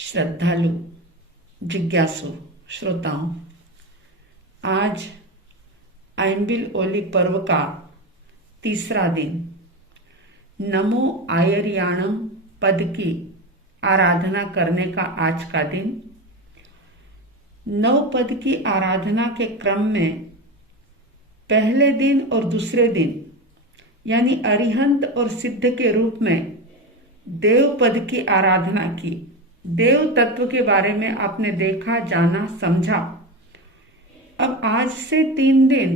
श्रद्धालु जिज्ञासु श्रोताओं, आज ऐंबिल ओली पर्व का तीसरा दिन नमो आयर्याणम पद की आराधना करने का आज का दिन। नव पद की आराधना के क्रम में पहले दिन और दूसरे दिन यानी अरिहंत और सिद्ध के रूप में देव पद की आराधना की। देव तत्व के बारे में आपने देखा, जाना, समझा। अब आज से 3 दिन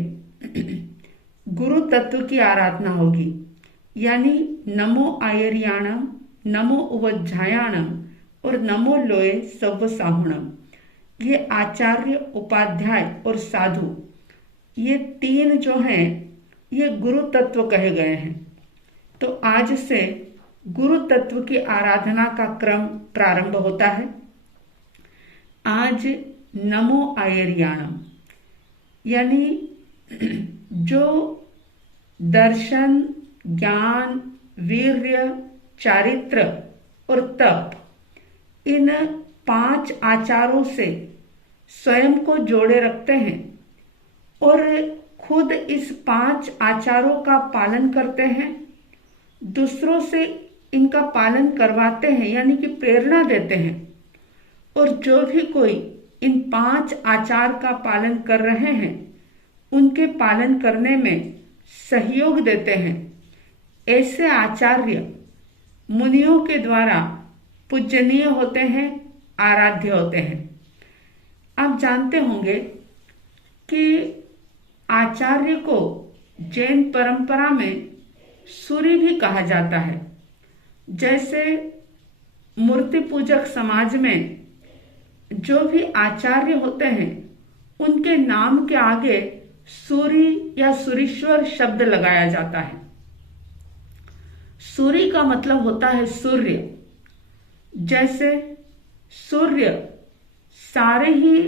गुरु तत्व की आराधना होगी, यानी नमो आयर्याणम, नमो उवज्झायाणम और नमो लोये सव्वसाहुणम। ये आचार्य, उपाध्याय और साधु, ये 3 जो हैं ये गुरु तत्व कहे गए हैं। तो आज से गुरु तत्व की आराधना का क्रम प्रारंभ होता है। आज नमो आयर्याणम यानी जो दर्शन, ज्ञान, वीर्य, चारित्र और तप, इन 5 आचारों से स्वयं को जोड़े रखते हैं और खुद इस 5 आचारों का पालन करते हैं, दूसरों से इनका पालन करवाते हैं, यानी कि प्रेरणा देते हैं। और जो भी कोई इन 5 आचार का पालन कर रहे हैं उनके पालन करने में सहयोग देते हैं। ऐसे आचार्य मुनियों के द्वारा पूजनीय होते हैं, आराध्य होते हैं। आप जानते होंगे कि आचार्य को जैन परंपरा में सूरी भी कहा जाता है। जैसे मूर्ति पूजक समाज में जो भी आचार्य होते हैं उनके नाम के आगे सूरी या सुरीश्वर शब्द लगाया जाता है। सूरी का मतलब होता है सूर्य। जैसे सूर्य सारे ही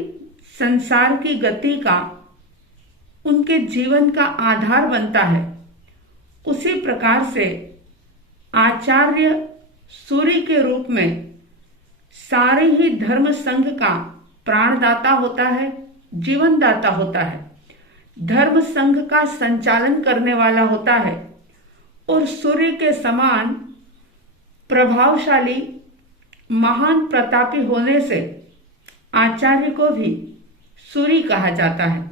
संसार की गति का, उनके जीवन का आधार बनता है, उसी प्रकार से आचार्य सूर्य के रूप में सारे ही धर्म संघ का प्राणदाता होता है, जीवनदाता होता है, धर्म संघ का संचालन करने वाला होता है। और सूर्य के समान प्रभावशाली, महान प्रतापी होने से आचार्य को भी सूर्य कहा जाता है।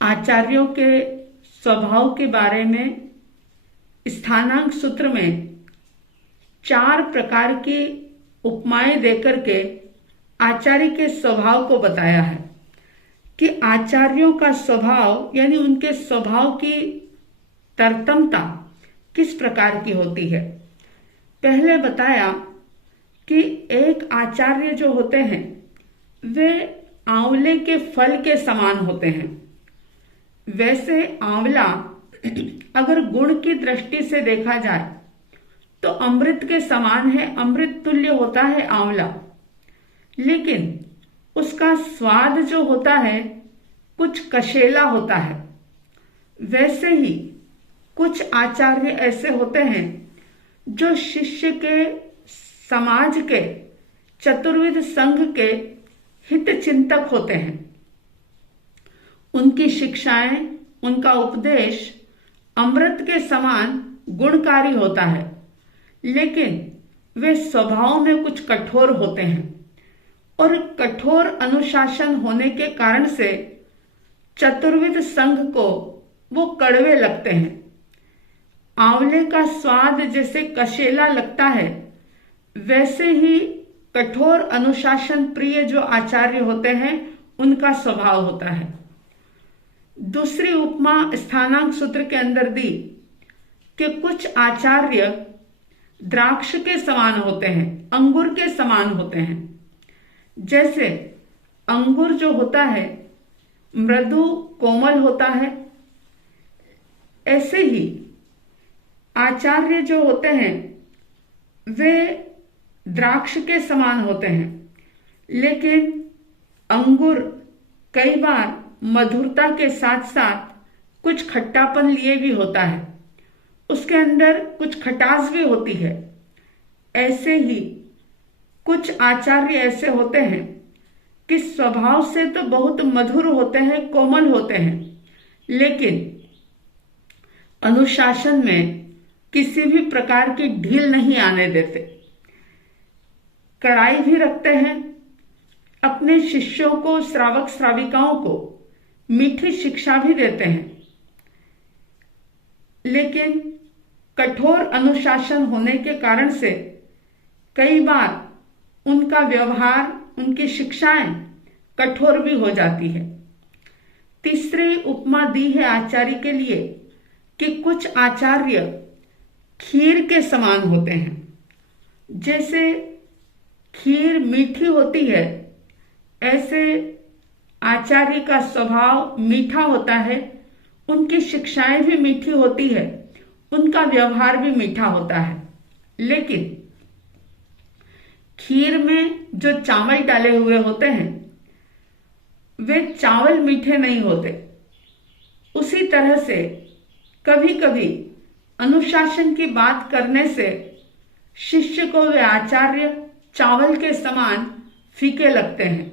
आचार्यों के स्वभाव के बारे में स्थानांक सूत्र में 4 प्रकार की उपमाएं देकर के आचार्य के स्वभाव को बताया है कि आचार्यों का स्वभाव यानी उनके स्वभाव की तरतमता किस प्रकार की होती है। पहले बताया कि एक आचार्य जो होते हैं वे आंवले के फल के समान होते हैं। वैसे आंवला अगर गुण की दृष्टि से देखा जाए तो अमृत के समान है, अमृत तुल्य होता है आंवला। लेकिन उसका स्वाद जो होता है कुछ कशेला होता है। वैसे ही कुछ आचार्य ऐसे होते हैं जो शिष्य के, समाज के, चतुर्विध संघ के हित चिंतक होते हैं। उनकी शिक्षाएं, उनका उपदेश अमृत के समान गुणकारी होता है, लेकिन वे स्वभाव में कुछ कठोर होते हैं और कठोर अनुशासन होने के कारण से चतुर्विध संघ को वो कड़वे लगते हैं। आंवले का स्वाद जैसे कशेला लगता है, वैसे ही कठोर अनुशासन प्रिय जो आचार्य होते हैं उनका स्वभाव होता है। दूसरी उपमा स्थानांक सूत्र के अंदर दी कि कुछ आचार्य द्राक्ष के समान होते हैं, अंगूर के समान होते हैं। जैसे अंगूर जो होता है मृदु कोमल होता है, ऐसे ही आचार्य जो होते हैं वे द्राक्ष के समान होते हैं। लेकिन अंगूर कई बार मधुरता के साथ साथ कुछ खट्टापन लिए भी होता है, उसके अंदर कुछ खटास भी होती है। ऐसे ही कुछ आचार्य ऐसे होते हैं कि स्वभाव से तो बहुत मधुर होते हैं, कोमल होते हैं, लेकिन अनुशासन में किसी भी प्रकार की ढील नहीं आने देते। कड़ाई भी रखते हैं, अपने शिष्यों को, श्रावक श्राविकाओं को मीठी शिक्षा भी देते हैं, लेकिन कठोर अनुशासन होने के कारण से कई बार उनका व्यवहार, उनकी शिक्षाएं कठोर भी हो जाती है। तीसरी उपमा दी है आचार्य के लिए कि कुछ आचार्य खीर के समान होते हैं। जैसे खीर मीठी होती है, ऐसे आचार्य का स्वभाव मीठा होता है, उनकी शिक्षाएं भी मीठी होती है, उनका व्यवहार भी मीठा होता है। लेकिन खीर में जो चावल डाले हुए होते हैं वे चावल मीठे नहीं होते। उसी तरह से कभी कभी अनुशासन की बात करने से शिष्य को वे आचार्य चावल के समान फीके लगते हैं।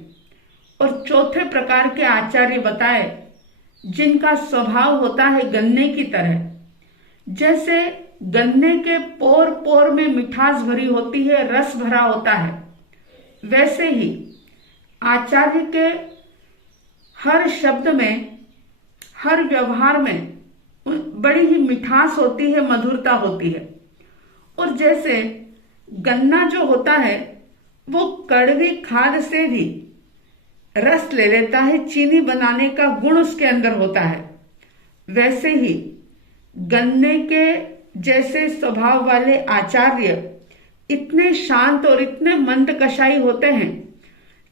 और चौथे प्रकार के आचार्य बताए जिनका स्वभाव होता है गन्ने की तरह। जैसे गन्ने के पोर पोर में मिठास भरी होती है, रस भरा होता है, वैसे ही आचार्य के हर शब्द में, हर व्यवहार में बड़ी ही मिठास होती है, मधुरता होती है। और जैसे गन्ना जो होता है वो कड़वी खाद से भी रस ले लेता है, चीनी बनाने का गुण उसके अंदर होता है, वैसे ही गन्ने के जैसे स्वभाव वाले आचार्य इतने शांत और इतने मंद कषाई होते हैं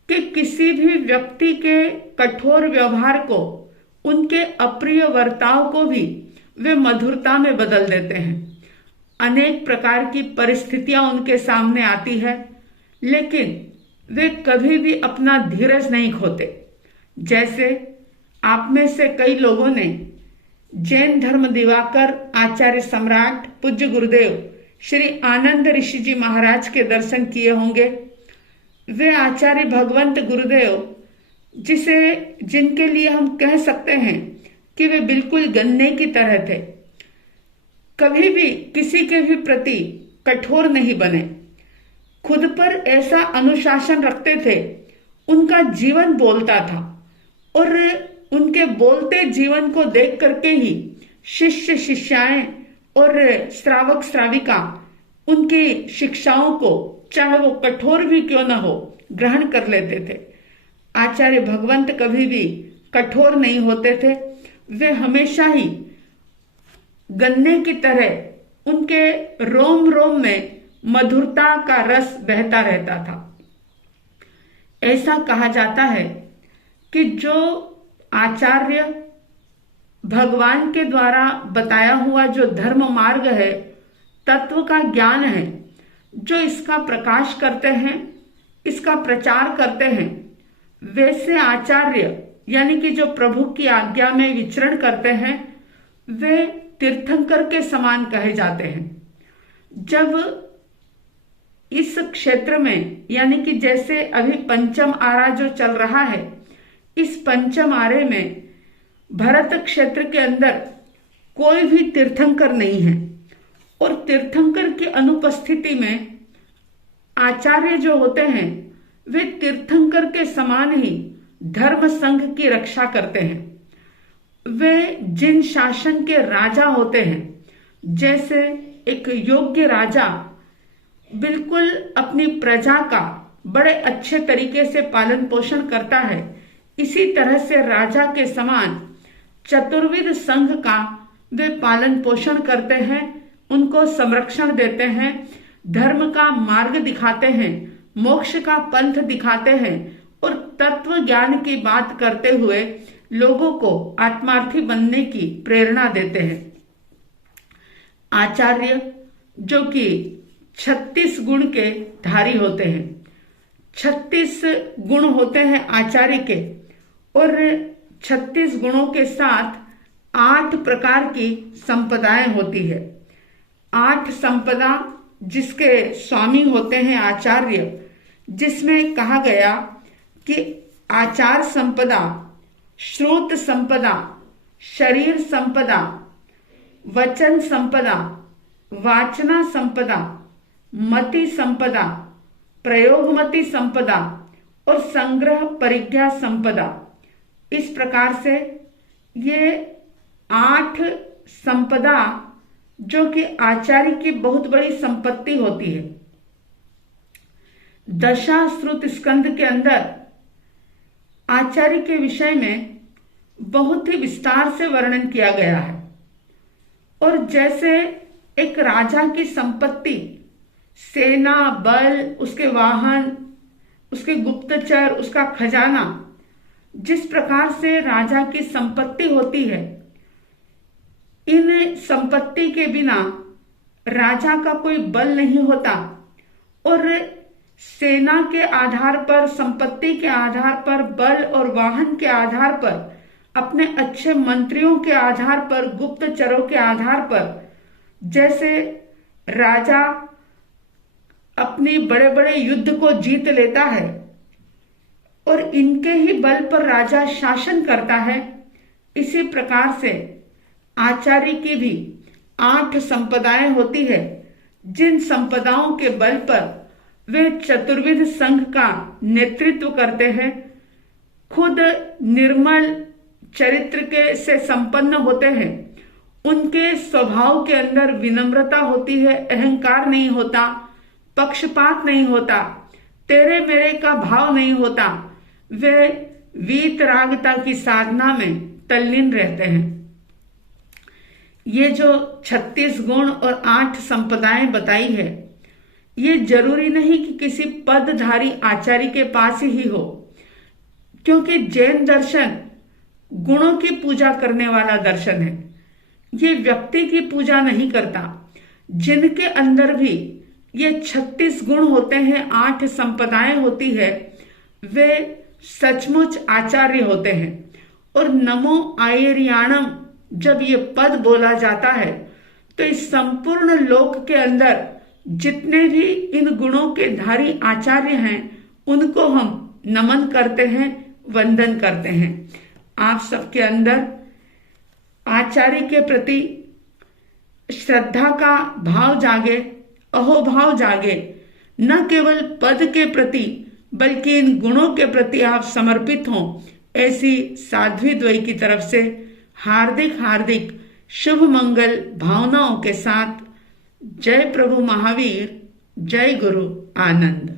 कि किसी भी व्यक्ति के कठोर व्यवहार को, उनके अप्रिय वर्ताव को भी वे मधुरता में बदल देते हैं। अनेक प्रकार की परिस्थितियां उनके सामने आती है, लेकिन वे कभी भी अपना धीरज नहीं खोते। जैसे आप में से कई लोगों ने जैन धर्म दिवाकर आचार्य सम्राट पूज्य गुरुदेव श्री आनंद ऋषि जी महाराज के दर्शन किए होंगे। वे आचार्य भगवंत गुरुदेव जिनके लिए हम कह सकते हैं कि वे बिल्कुल गन्ने की तरह थे, कभी भी किसी के भी प्रति कठोर नहीं बने, खुद पर ऐसा अनुशासन रखते थे, उनका जीवन बोलता था और उनके बोलते जीवन को देख करके ही शिष्य शिष्याएं और श्रावक श्राविका उनकी शिक्षाओं को, चाहे वो कठोर भी क्यों न हो, ग्रहण कर लेते थे। आचार्य भगवंत कभी भी कठोर नहीं होते थे, वे हमेशा ही गन्ने की तरह उनके रोम रोम में मधुरता का रस बहता रहता था। ऐसा कहा जाता है कि जो आचार्य भगवान के द्वारा बताया हुआ जो धर्म मार्ग है, तत्व का ज्ञान है, जो इसका प्रकाश करते हैं, इसका प्रचार करते हैं, वैसे आचार्य यानी कि जो प्रभु की आज्ञा में विचरण करते हैं, वे तीर्थंकर के समान कहे जाते हैं। जब इस क्षेत्र में यानी कि जैसे अभी पंचम आरा जो चल रहा है, इस पंचम आरे में भरत क्षेत्र के अंदर कोई भी तीर्थंकर नहीं है और तीर्थंकर की अनुपस्थिति में आचार्य जो होते हैं वे तीर्थंकर के समान ही धर्म संघ की रक्षा करते हैं। वे जिन शासन के राजा होते हैं, जैसे एक योग्य राजा बिल्कुल अपनी प्रजा का बड़े अच्छे तरीके से पालन पोषण करता है, इसी तरह से राजा के समान चतुर्विध संघ का वे पालन पोषण करते हैं, उनको संरक्षण देते हैं, धर्म का मार्ग दिखाते हैं, मोक्ष का पंथ दिखाते हैं और तत्व ज्ञान की बात करते हुए लोगों को आत्मार्थी बनने की प्रेरणा देते हैं। आचार्य जो कि 36 गुण के धारी होते हैं, 36 गुण होते हैं आचार्य के और 36 गुणों के साथ 8 प्रकार की संपदाएं होती है। 8 संपदा जिसके स्वामी होते हैं आचार्य, जिसमें कहा गया कि आचार संपदा, श्रोत संपदा, शरीर संपदा, वचन संपदा, वाचना संपदा, मति संपदा, प्रयोगमति संपदा और संग्रह परिज्ञा संपदा, इस प्रकार से ये 8 संपदा जो कि आचार्य की बहुत बड़ी संपत्ति होती है। दशा श्रुत स्कंद के अंदर आचार्य के विषय में बहुत ही विस्तार से वर्णन किया गया है। और जैसे एक राजा की संपत्ति, सेना, बल, उसके वाहन, उसके गुप्तचर, उसका खजाना, जिस प्रकार से राजा की संपत्ति होती है, इन संपत्ति के बिना राजा का कोई बल नहीं होता और सेना के आधार पर, संपत्ति के आधार पर, बल और वाहन के आधार पर, अपने अच्छे मंत्रियों के आधार पर, गुप्तचरों के आधार पर, जैसे राजा अपनी बड़े बड़े युद्ध को जीत लेता है और इनके ही बल पर राजा शासन करता है, इसी प्रकार से आचार्य की भी 8 संपदाएं होती है, जिन संपदाओं के बल पर वे चतुर्विध संघ का नेतृत्व करते हैं, खुद निर्मल चरित्र के से संपन्न होते हैं, उनके स्वभाव के अंदर विनम्रता होती है, अहंकार नहीं होता, पक्षपात नहीं होता, तेरे मेरे का भाव नहीं होता, वे वीतरागता की साधना में तल्लीन रहते हैं। ये जो 36 गुण और 8 संपदाएं बताई है, ये जरूरी नहीं कि किसी पदधारी आचार्य के पास ही हो, क्योंकि जैन दर्शन गुणों की पूजा करने वाला दर्शन है। ये व्यक्ति की पूजा नहीं करता। जिनके अंदर भी ये 36 गुण होते हैं, 8 संपदाएं होती है, वे सचमुच आचार्य होते हैं। और नमो आयर्याणम जब ये पद बोला जाता है तो इस संपूर्ण लोक के अंदर जितने भी इन गुणों के धारी आचार्य हैं, उनको हम नमन करते हैं, वंदन करते हैं। आप सबके अंदर आचार्य के प्रति श्रद्धा का भाव जागे, अहोभाव जागे, न केवल पद के प्रति बल्कि इन गुणों के प्रति आप समर्पित हों, ऐसी साध्वी द्वयी की तरफ से हार्दिक हार्दिक शुभ मंगल भावनाओं के साथ जय प्रभु महावीर, जय गुरु आनंद।